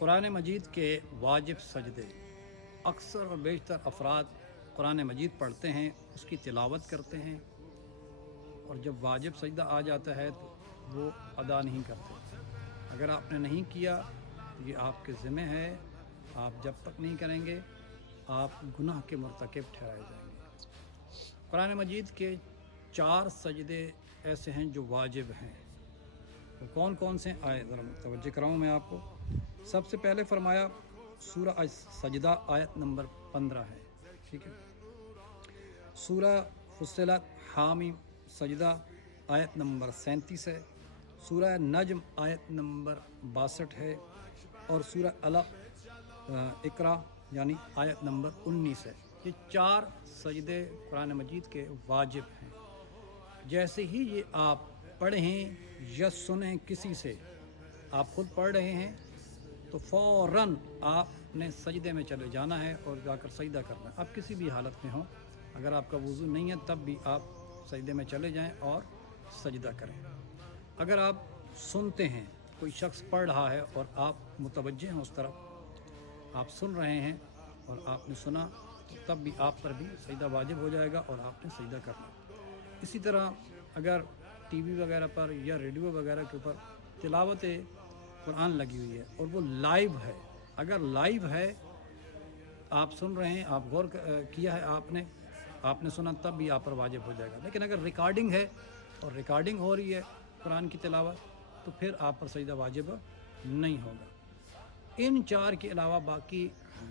قرآن مجید کے واجب سجدے اکثر اور بیشتر افراد قرآن مجید پڑھتے ہیں، اس کی تلاوت کرتے ہیں، اور جب واجب سجدہ آ جاتا ہے تو وہ ادا نہیں کرتے۔ اگر آپ نے نہیں کیا تو یہ آپ کے ذمہ ہے، آپ جب تک نہیں کریں گے آپ گناہ کے مرتکب ٹھہرائے جائیں گے۔ قرآن مجید کے 4 سجدے ایسے ہیں جو واجب ہیں، وہ کون کون سے آئے ذرا توجہ کراؤں میں آپ کو۔ سب سے پہلے فرمایا سورہ سجدہ آیت نمبر 15 ہے، ٹھیک ہے۔ سورہ فصلت حامیم سجدہ آیت نمبر 37 ہے، سورہ نجم آیت نمبر 62 ہے، اور سورہ علق اقرا یعنی آیت نمبر 19 ہے۔ یہ 4 سجدے قرآن مجید کے واجب ہیں۔ جیسے ہی یہ آپ پڑھیں یا سنیں کسی سے، آپ خود پڑھ رہے ہیں تو فوراً آپ نے سجدے میں چلے جانا ہے اور جا کر سجدہ کرنا ہے۔ آپ کسی بھی حالت میں ہوں، اگر آپ کا وضو نہیں ہے تب بھی آپ سجدے میں چلے جائیں اور سجدہ کریں۔ اگر آپ سنتے ہیں، کوئی شخص پڑھ رہا ہے اور آپ متوجہ ہیں اس طرف، آپ سن رہے ہیں اور آپ نے سنا، تو تب بھی آپ پر بھی سجدہ واجب ہو جائے گا اور آپ نے سجدہ کرنا۔ اسی طرح اگر ٹی وی وغیرہ پر یا ریڈیو وغیرہ کے اوپر تلاوت قرآن لگی ہوئی ہے اور وہ لائیو ہے، اگر لائیو ہے آپ سن رہے ہیں، آپ غور کیا ہے، آپ نے سنا، تب بھی آپ پر واجب ہو جائے گا۔ لیکن اگر ریکارڈنگ ہے اور ریکارڈنگ ہو رہی ہے قرآن کی تلاوت، تو پھر آپ پر سجدہ واجب نہیں ہوگا۔ ان 4 کے علاوہ باقی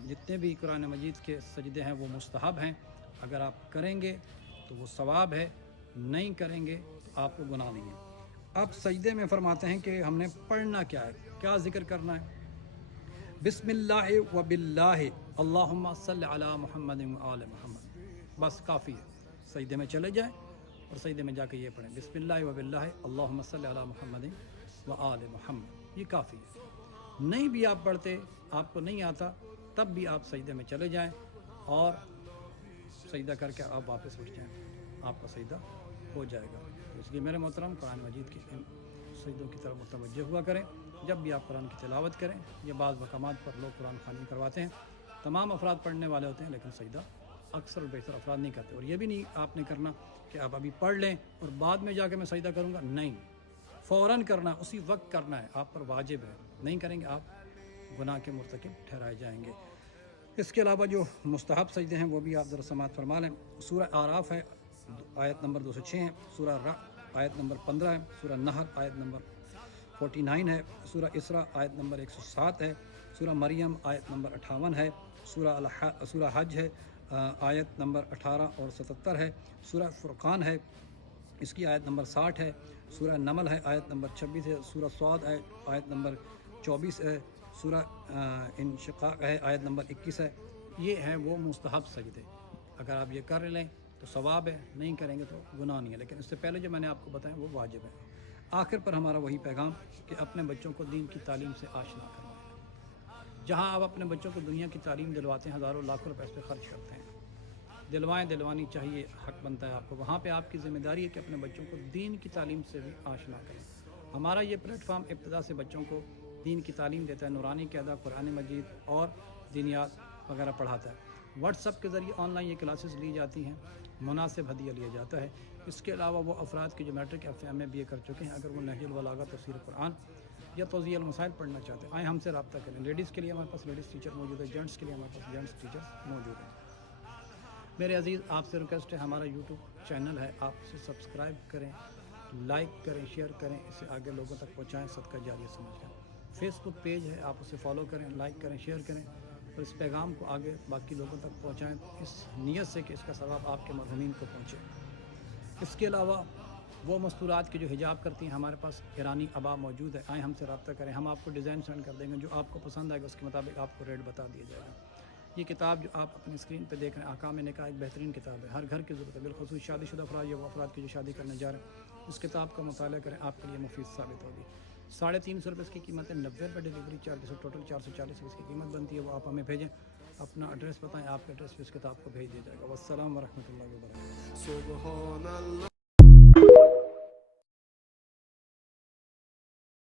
جتنے بھی قرآن مجید کے سجدے ہیں وہ مستحب ہیں، اگر آپ کریں گے تو وہ ثواب ہے، نہیں کریں گے تو آپ کو گناہ نہیں ہے۔ اب سجدے میں فرماتے ہیں کہ ہم نے پڑھنا کیا ہے، کیا ذکر کرنا ہے۔ بسم اللہ و باللہ اللہم صلی علی محمد و آل محمد، بس کافی ہے۔ سجدے میں چلے جائیں اور سجدے میں جا کے یہ پڑھیں، بسم اللہ و باللہ اللہم صلی علی محمد و آل محمد، یہ کافی ہے۔ نہیں بھی آپ پڑھتے، آپ کو نہیں آتا، تب بھی آپ سجدے میں چلے جائیں اور سجدہ کر کے آپ واپس اٹھ جائیں، آپ کا سجدہ ہو جائے گا۔ اس لیے میرے محترم قرآن مجید کے ان سجدوں کی طرف متوجہ ہوا کریں جب بھی آپ قرآن کی تلاوت کریں۔ یہ بعض مقامات پر لوگ قرآن خوانی کرواتے ہیں، تمام افراد پڑھنے والے ہوتے ہیں لیکن سجدہ اکثر اور بیشتر افراد نہیں کرتے۔ اور یہ بھی نہیں آپ نے کرنا کہ آپ ابھی پڑھ لیں اور بعد میں جا کے میں سجدہ کروں گا، نہیں، فوراً کرنا، اسی وقت کرنا ہے، آپ پر واجب ہے۔ نہیں کریں گے آپ گناہ کے مرتکب ٹھہرائے جائیں گے۔ اس کے علاوہ جو مستحب سجدے ہیں وہ بھی آپ ذرا سماعت فرما لیں۔ سورہ اعراف ہے آیت نمبر 206 ہے، سورہ آیت نمبر 15 ہے، سورہ نحل آیت نمبر 49 ہے، سورہ اسراء آیت نمبر 107 ہے، سورہ مریم آیت نمبر 58 ہے، سورہ حج ہے آیت نمبر 18 اور 77 ہے، سورہ فرقان ہے، اس کی آیت نمبر 60 ہے، سورہ نمل ہے آیت نمبر 26 ہے، سورہ صاد ہے آیت نمبر 24 ہے، سورہ انشقاق ہے آیت نمبر 21 ہے۔ یہ ہیں وہ مستحب سجدے، اگر آپ یہ کر لیں تو ثواب ہے، نہیں کریں گے تو گناہ نہیں ہے۔ لیکن اس سے پہلے جو میں نے آپ کو بتایا وہ واجب ہے۔ آخر پر ہمارا وہی پیغام کہ اپنے بچوں کو دین کی تعلیم سے آشنا کروائیں۔ جہاں آپ اپنے بچوں کو دنیا کی تعلیم دلواتے ہیں، ہزاروں لاکھوں روپے اس پہ خرچ کرتے ہیں، دلوانی چاہیے، حق بنتا ہے آپ کو، وہاں پہ آپ کی ذمہ داری ہے کہ اپنے بچوں کو دین کی تعلیم سے بھی آشنا کریں۔ ہمارا یہ پلیٹ فارم ابتدا سے بچوں کو دین کی تعلیم دیتا ہے، نورانی قاعدہ، قرآن مجید اور دینیات وغیرہ پڑھاتا ہے۔ واٹس ایپ کے ذریعے آن لائن یہ کلاسز لی جاتی ہیں، مناسب ہدیہ لیا جاتا ہے۔ اس کے علاوہ وہ افراد کے جو میٹرک FA BA کر چکے ہیں، اگر وہ نہج البلاغہ، تفسیر قرآن یا توضیح المسائل پڑھنا چاہتے ہیں، آئیں ہم سے رابطہ کریں۔ لیڈیز کے لیے ہمارے پاس لیڈیز ٹیچر موجود ہے، جینٹس کے لیے ہمارے پاس جینٹس ٹیچرز موجود ہیں۔ میرے عزیز، آپ سے ریکویسٹ ہے، ہمارا یوٹیوب چینل ہے، آپ اسے سبسکرائب کریں، لائک کریں، شیئر کریں، اسے آگے لوگوں تک پہنچائیں، صدقہ جاریہ سمجھ کر۔ فیس بک پیج ہے، آپ اسے فالو کریں، لائک کریں، شیئر کریں، اور اس پیغام کو آگے باقی لوگوں تک پہنچائیں اس نیت سے کہ اس کا ثواب آپ کے مرحومین کو پہنچے۔ اس کے علاوہ وہ مستورات کے جو حجاب کرتی ہیں، ہمارے پاس ایرانی ابا موجود ہے، آئیں ہم سے رابطہ کریں، ہم آپ کو ڈیزائن سینڈ کر دیں گے، جو آپ کو پسند آئے گا اس کے مطابق آپ کو ریٹ بتا دیا جائے گا۔ یہ کتاب جو آپ اپنی اسکرین پہ دیکھ رہے ہیں، احکام نکاح، ایک بہترین کتاب ہے، ہر گھر کی ضرورت ہے، بالخصوص شادی شدہ افراد یا وہ افراد کی جو شادی کرنے جا رہے ہیں، اس کتاب کا مطالعہ کریں، آپ کے لیے مفید ثابت ہوگی۔ 350 روپے اس کی قیمت ہے، 90 روپے ڈیلیوری چارج ہے، ٹوٹل 440 اس کی قیمت بنتی ہے۔ وہ آپ ہمیں بھیجیں، اپنا ایڈریس بتائیں، آپ کے ایڈریس پہ اس کتاب کو بھیج دیا جائے گا۔ والسلام ورحمۃ اللہ وبرکاتہ۔ سبحان اللہ